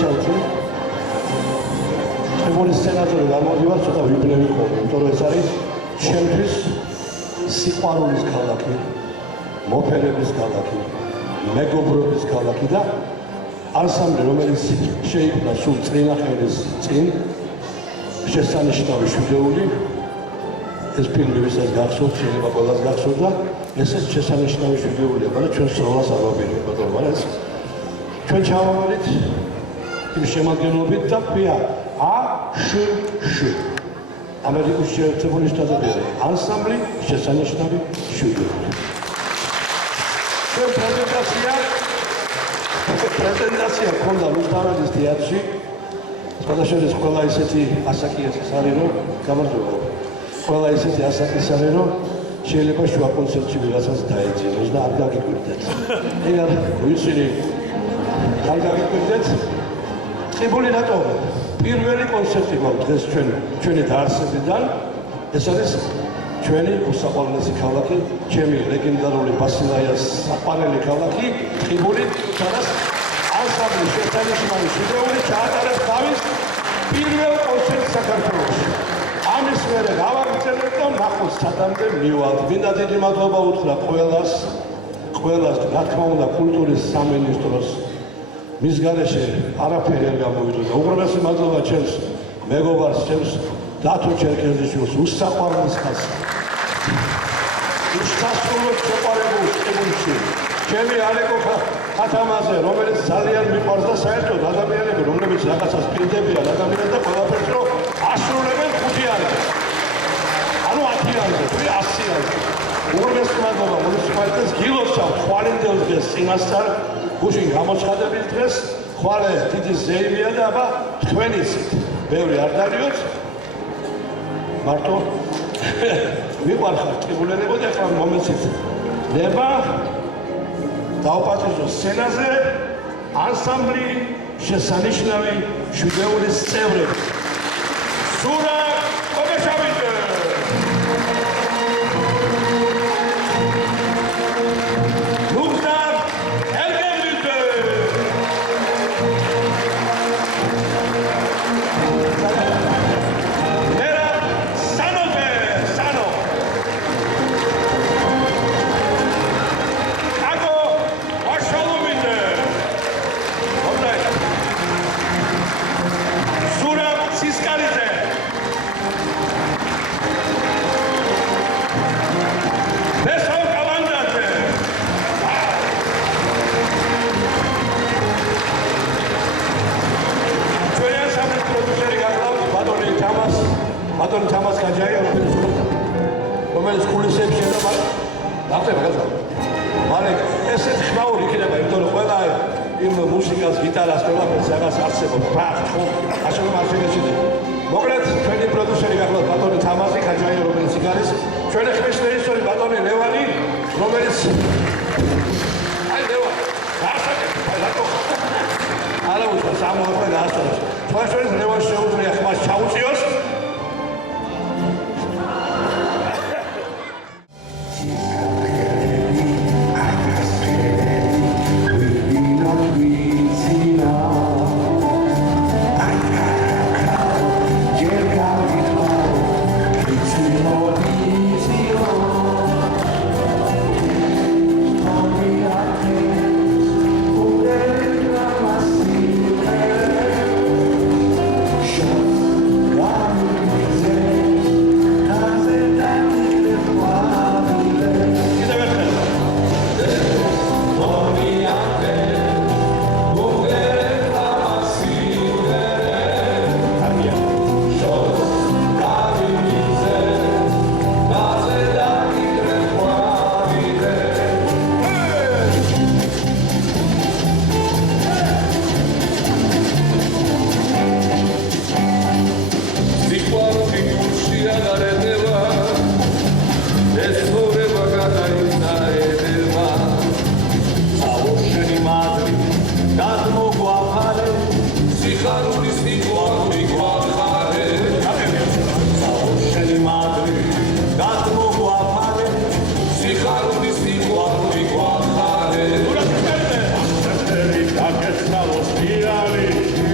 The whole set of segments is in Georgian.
ჩავწვი. Trebori სცენაზე გამოდივარ, ცოტა ვიბნევი ხოლმე, იმიტომ რომ ეს არის ჩემთვის სიყვარულის ქალაქი, მოფერების ქალაქი, მეგობრობის ქალაქი და ანსამბლი, რომელიც შეიქმნა სულ წინახევის წინ, შესანიშნავი შვიდეული, ეს ფილმი ვისაც გახსოვთ, შეიძლება ყველას გახსოვთ და ესეც შესანიშნავი შვიდეულია, მაგრამ ჩვენ სწავლას არ ვაპირებთ, ბატონო, მაგრამ ეს ჩვენ ჩავავალით იმ შემადგენლობით და ქვია აშშ ამერიკის შეერთებული შტატები ანსამბლი შესანიშნავი შვიდეული. პრეზენტაცია ქონდა ლუსტარაძის თეატრში. სხვადასხვა ყველა ისეთი ასაკის არის, რომ გამარჯობა. ყველა ისეთი ასაკის არის, რომ შეიძლება შუა კონცერტში ვიღაცას დაეძინოს და არ გაგიკვირდეთ. ეგარ ვიცი, არ გაგიკვირდეთ. წიბული რატომ? პირველი კონცერტი გვაქვს დღეს ჩვენი დაარსებიდან. ეს არის ჩვენი უსაყვარლესი ქალაქი, ჩემი ლეგენდარული ბასილაიას საყვარელი ქალაქი, ტყიბული, სადაც ანსამბლი შესანიშნავი შვიდეული ჩაატარებს თავის პირველ კონცერტს საქართველოში. ამის მერე გავაგრძელებთ და ნახოთ სათამდე მივალთ. მინდა დიდი მადლობა უთხრა ყველას, რა თქმა უნდა, კულტურის სამინისტროს. მის გარეშე არაფერი არ გამოვიდოდა. უღრმესი მადლობა ჩემს მეგობარს, ჩემს დათო ჩერქეზიშვილს, უსაყვარლის ხალხს. უსასრულოდ შეყვარებულ ტყიბულში. ჩემი ალეკო ხათამაზე, რომელიც ძალიან მიყვარს და საერთოდ ადამიანები, რომლებიც რაღაცას პირდებიან ადამიანებს და ყველაფერს რომ ასრულებენ 5 იანზე. ანუ 10 იანზე, 100 იანზე. უღრმესი მადლობა მუნიციპალიტეტს გილოცავ ხვალინდელს დღეს წინასწარ გუშინ გამოცხადების დღეს ხვალე დიდი ზეიმია და აბა თქვენიც ბევრი არ დარიოთ მარტო მიყვარხარ ტყიბულენებო და ახლა მომეცით ნება დავპატიჟო სცენაზე ანსამბლი შესანიშნავი შვიდეულის წევრები სურა კობეშავიძე ბატონი თამას გაჯაია რომელიც კულისებში შედება დახტება გაზა მაგრამ ესეთ ხმაური იქნება იმიტომ რომ ყველა იმ მუსიკას გიტარას ყველაფერს რაღაც არსებობს ფაქტო ასეთო მასშტაბში მოკლედ ჩვენი პროდიუსერი გახლავთ ბატონი თამასი გაჯაია რომელიც იქ არის ჩვენი ხმის რეჟისორი ბატონი ლევანი რომელიც აი ლევანი რატო არა უშვა სამოაყრა გაასწორებს თქვენ ლევანი შეუძლია ხმას ჩაუწიოს Italy.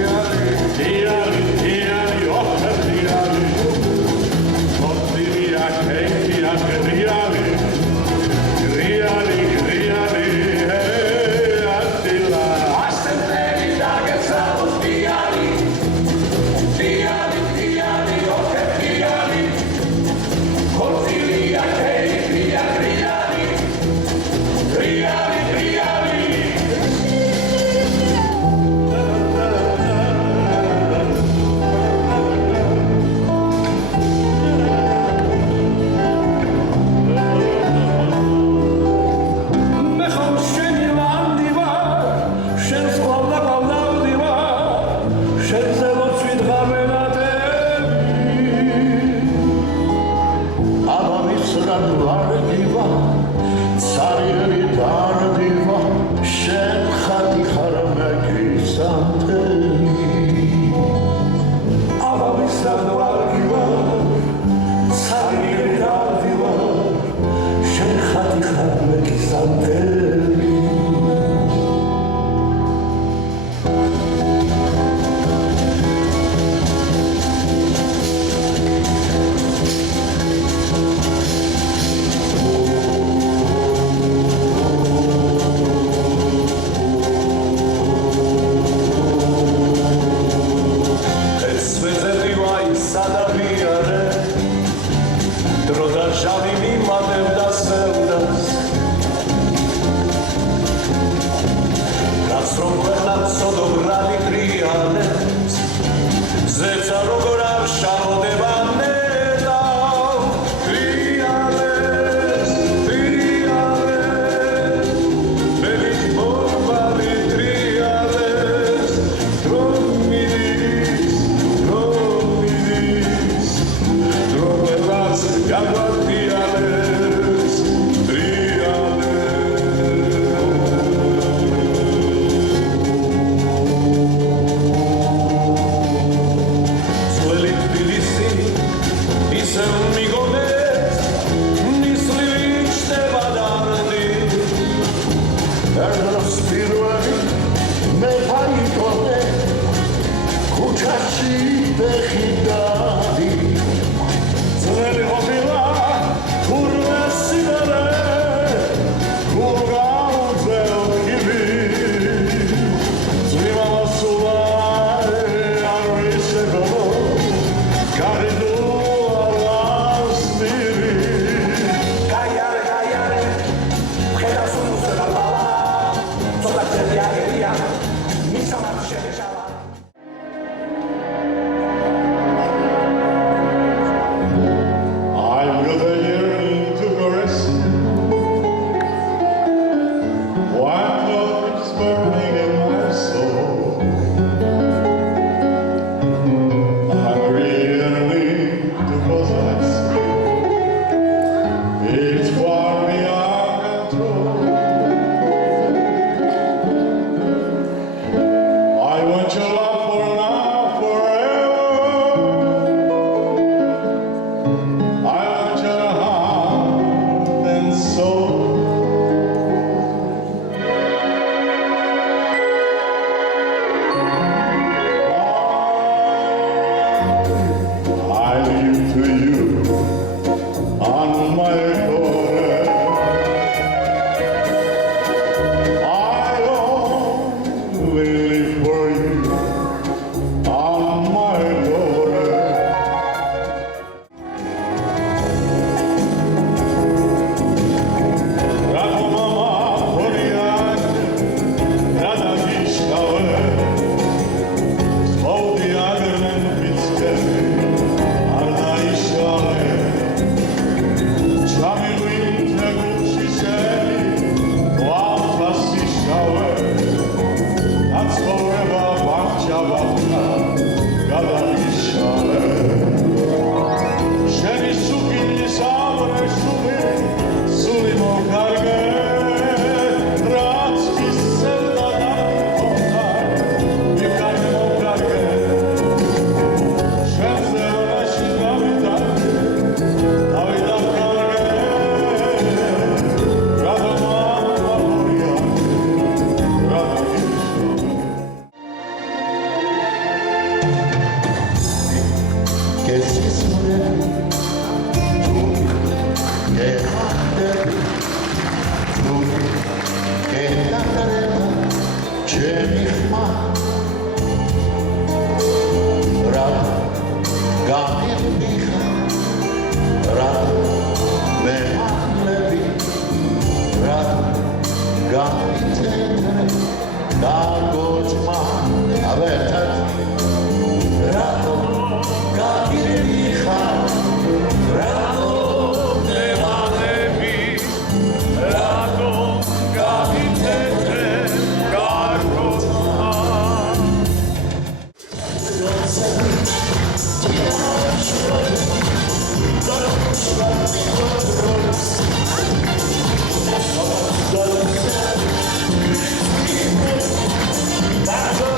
That's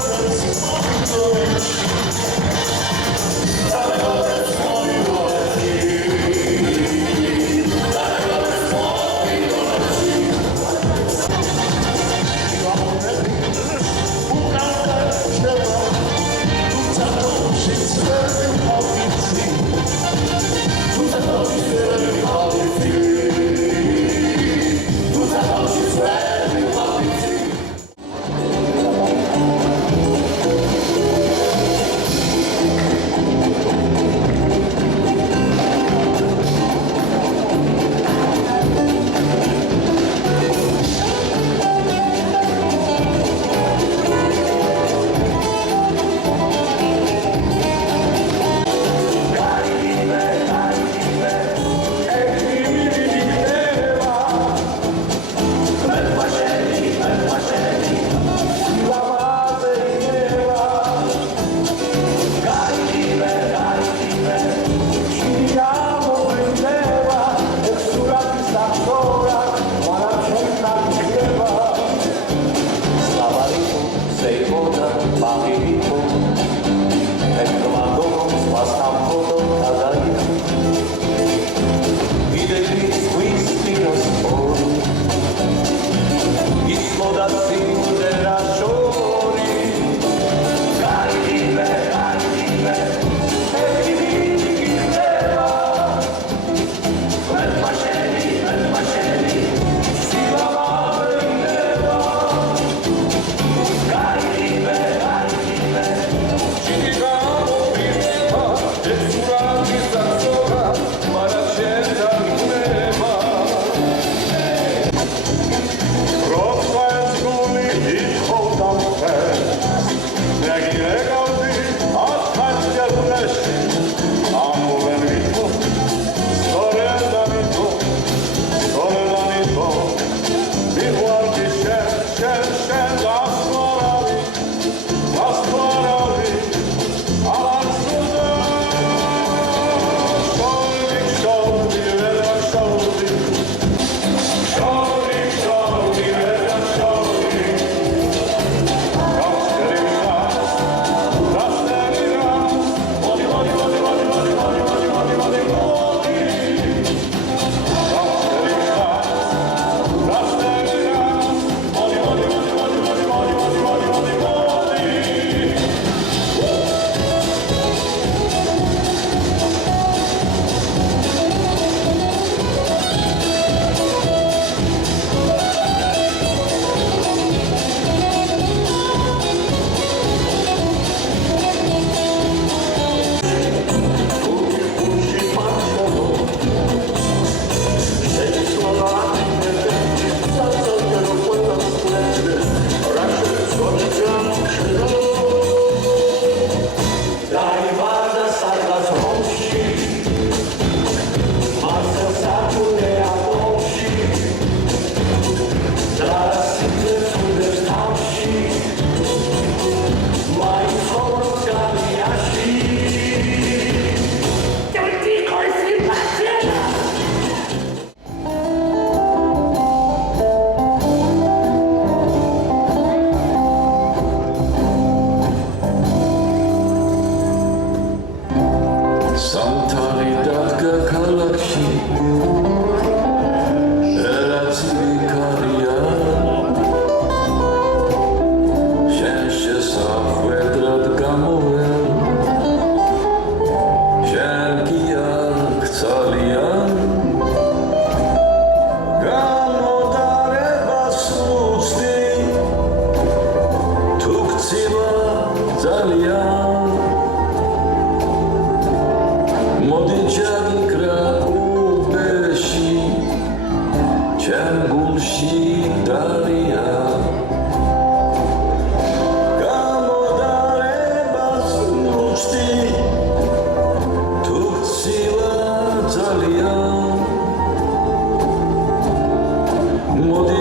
Modi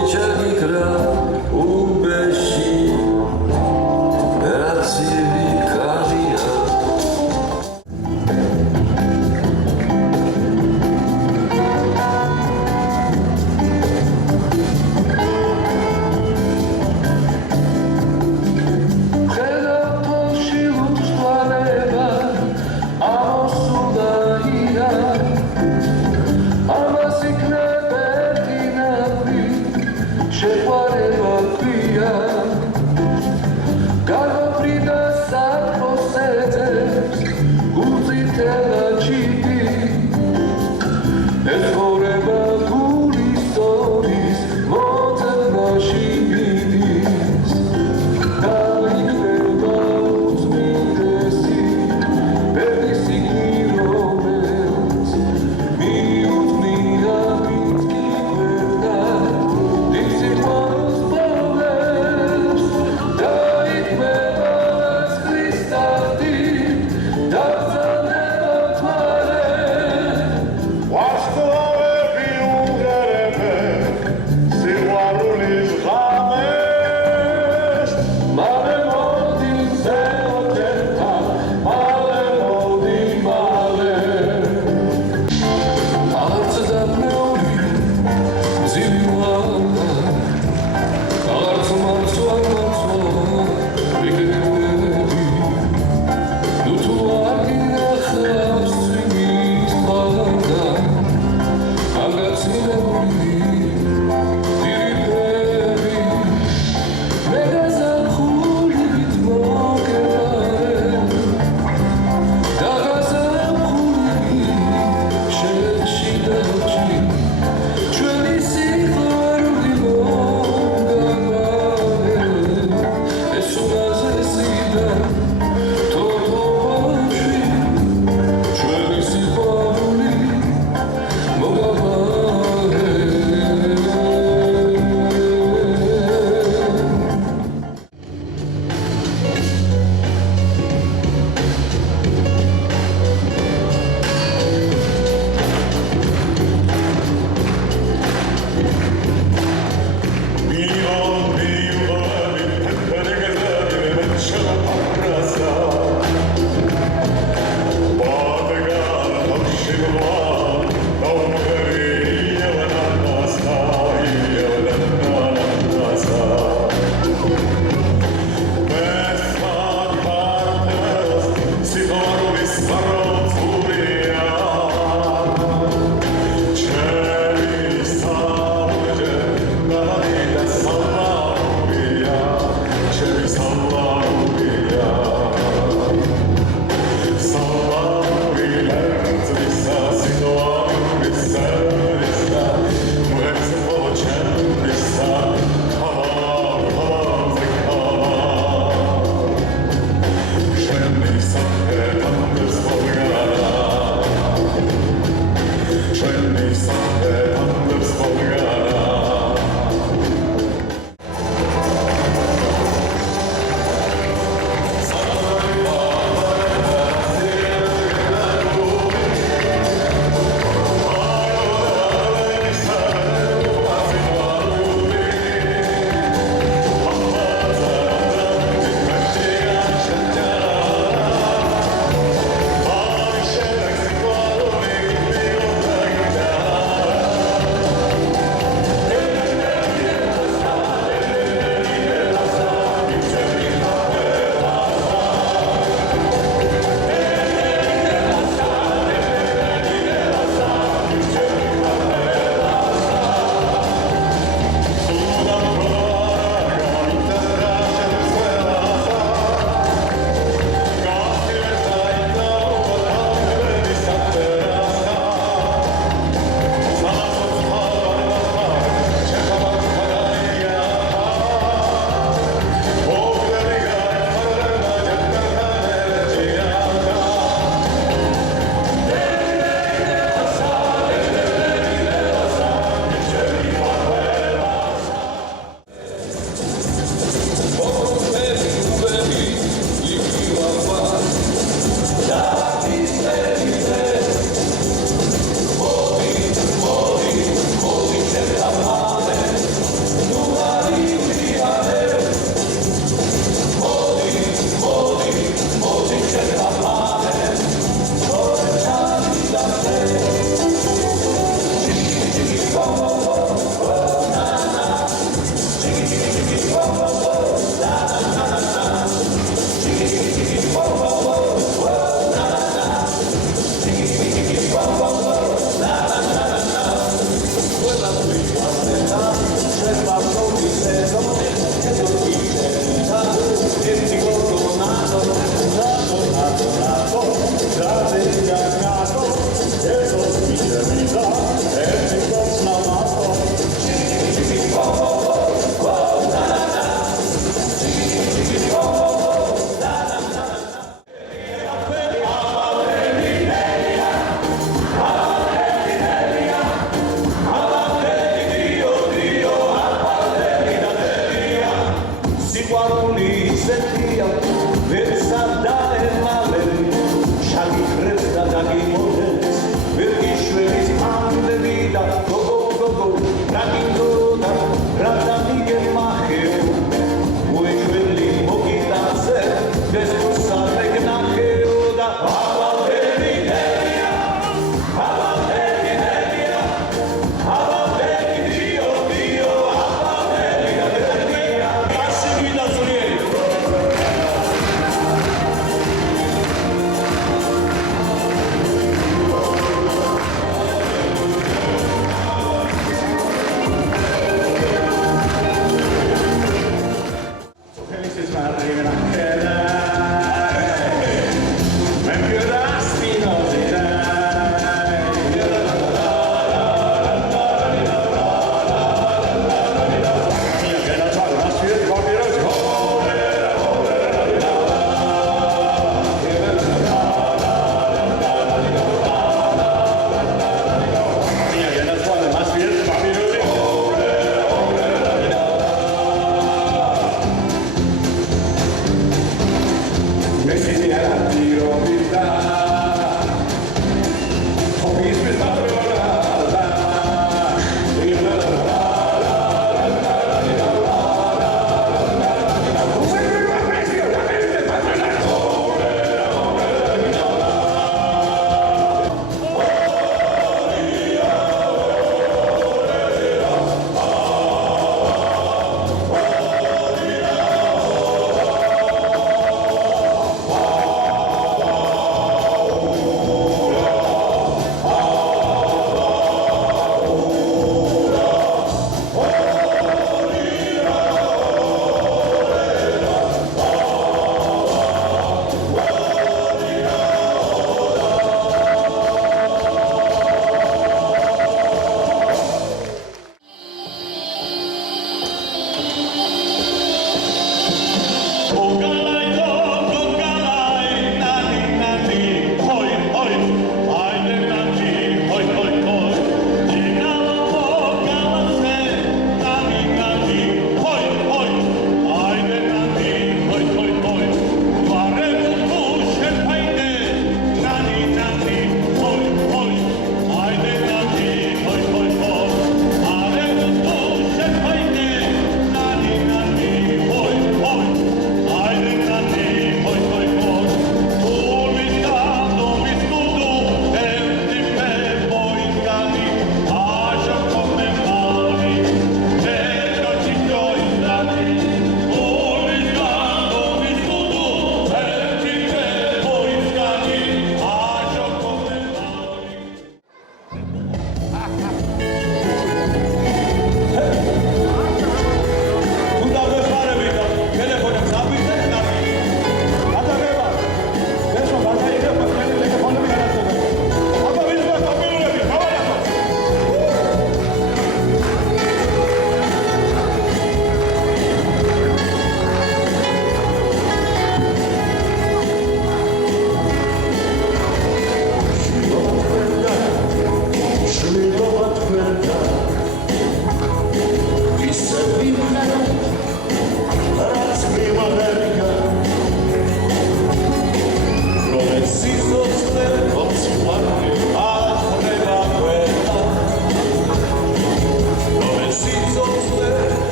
Sallallahu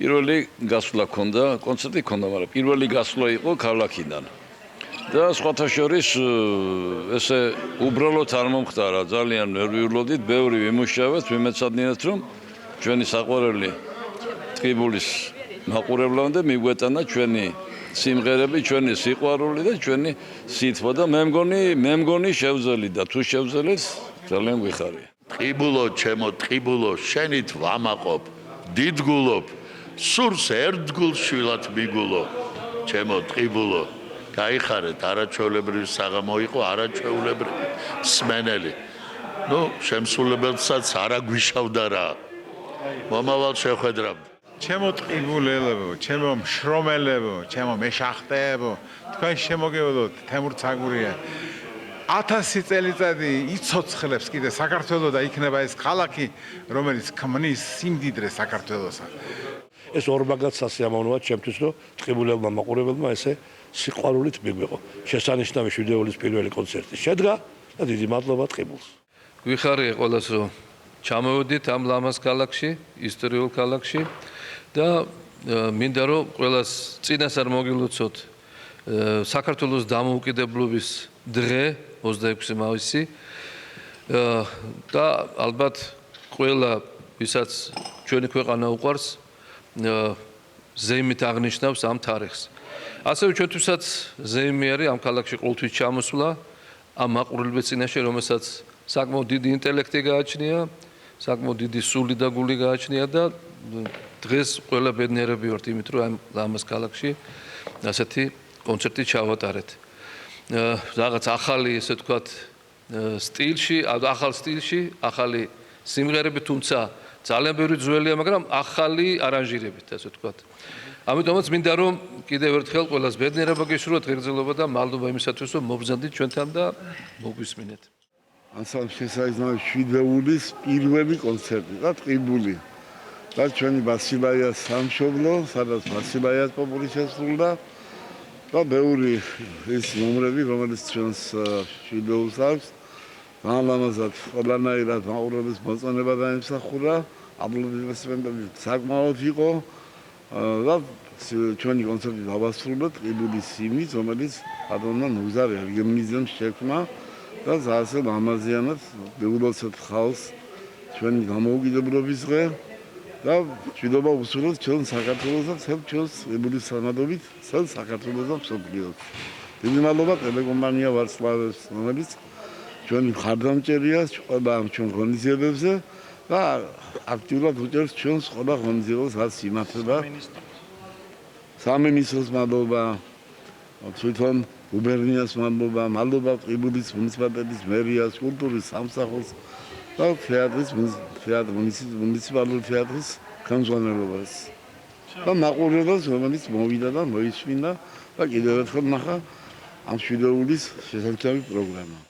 პირველი გასვლა ქონდა, კონცერტი ქონდა, მაგრამ პირველი გასვლა იყო ქალაქიდან. და სხვათა შორის ესე უბრალოდ არ მომხდარა, ძალიან ნერვიულობდით, ბევრი ვიმუშავეთ, ვიმეცადინეთ, რომ ჩვენი საყვარელი ტყიბულის მაყურებლამდე მიგვეტანა ჩვენი სიმღერები, ჩვენი სიყვარული და ჩვენი სითბო და მე მგონი შევძელი და თუ შევძელით ძალიან გვიხარია. ტყიბულო, ჩემო ტყიბულო, შენით ვამაყობ, დიდგულობ, სურს ერთგულ შვილად მიგულო, ჩემო ტყიბულო. გაიხარეთ, არაჩვეულებრივი საღამო იყო, არაჩვეულებრივი სმენელი. შემსრულებელსაც არა გვიშავდა რა. მომავალ შეხვედრამდე. ჩემო ტყიბულელებო, ჩემო მშრომელებო, ჩემო მეშახტეებო, თქვენ შემოგევლოთ თემურ ცაგურია. 1000 წელიწადი იცოცხლებს კიდე საქართველოს და იქნება ეს ქალაქი, რომელიც ქმნის სიმდიდრე საქართველოსა. ეს ორმაგად სასიამოვნოა ჩემთვის, რომ ტყიბულებმა მაყურებელმა ესე სიყვარულით მიგვიყო. შესანიშნავი შვიდეულის პირველი კონცერტი შედგა და დიდი მადლობა ტყიბულს. გვიხარია ყველას, რომ ჩამოვედით ამ ლამაზ ქალაქში, ისტორიულ ქალაქში და მინდა რომ ყველას წინასწარ მოგილოცოთ საქართველოს დამოუკიდებლობის დღე 26 მავისი და ალბათ ყველა ვისაც ჩვენი ქვეყანა უყვარს ზეიმით აღნიშნავს ამ თარიღს. ასევე ჩვენთვისაც ზეიმი არის ამ ქალაქში ყოველთვის ჩამოსვლა ამ მაყურებლის წინაშე, რომელსაც საკმაოდ დიდი ინტელექტი გააჩნია, საკმაოდ დიდი სული და გული გააჩნია და დღეს ყველა ბედნიერები ვართ იმით, რომ ამ ლამაზ ქალაქში ასეთი კონცერტი ჩავატარეთ. რაღაც ახალი, ესე ვთქვათ, სტილში, ახალ სტილში, ახალი სიმღერები, თუმცა ძალიან ბევრი ძველია, მაგრამ ახალი არანჟირებით, ასე ვთქვათ. ამიტომაც მინდა რომ კიდევ ერთხელ ყველას ბედნიერება გესურვოთ, ღირსება და მადლობა იმისათვის, რომ მობრძანდით ჩვენთან და მოგვისმინეთ. ანსამბლ შესაძლოა შვიდეულის პირველი კონცერტი და ტყიბული. და ჩვენი ბასილაიას სამშობლო, სადაც ბასილაიას პოპული შესრულდა და ბევრი ის ნომრები, რომელიც ჩვენს შვიდეულს აქვს, განლამაზად ყველანაირად მაყურებლის მოწონება დაიმსახურა, აპლოდისმენტები საკმაოდ იყო და ჩვენი კონცერტი დავასრულეთ ტყიბულის იმით, რომელიც ბატონმა ნუგზარ ერგემლიძემ შექმნა და ასე ლამაზიანად ვეულოცეთ ხალხს ჩვენი დამოუკიდებლობის დღე და მშვიდობა უსურვოთ ჩვენ საქართველოს და ჩვენს ტყიბულის სამადობით სულ საქართველოს და მსოფლიოს. დიდი მადლობა ტელეკომპანია ვარსკვლავებს, რომელიც ჩვენი მხარდამჭერია ყველა ჩვენ ღონისძიებებზე და აქტიურად უჭერს ჩვენს ყველა ღონისძიებას, რაც იმართება. სამინისტროს მადლობა, თვითონ გუბერნიას მადლობა, მადლობა ტყიბულის მუნიციპალიტეტის მერიას, კულტურის სამსახურს და მუნიციპალური თეატრის ხელმძღვანელობას. და მაყურებელს, რომელიც მოვიდა და მოისმინა და კიდევ ერთხელ ნახა ამ შვიდეულის შესაძლებელი პროგრამა.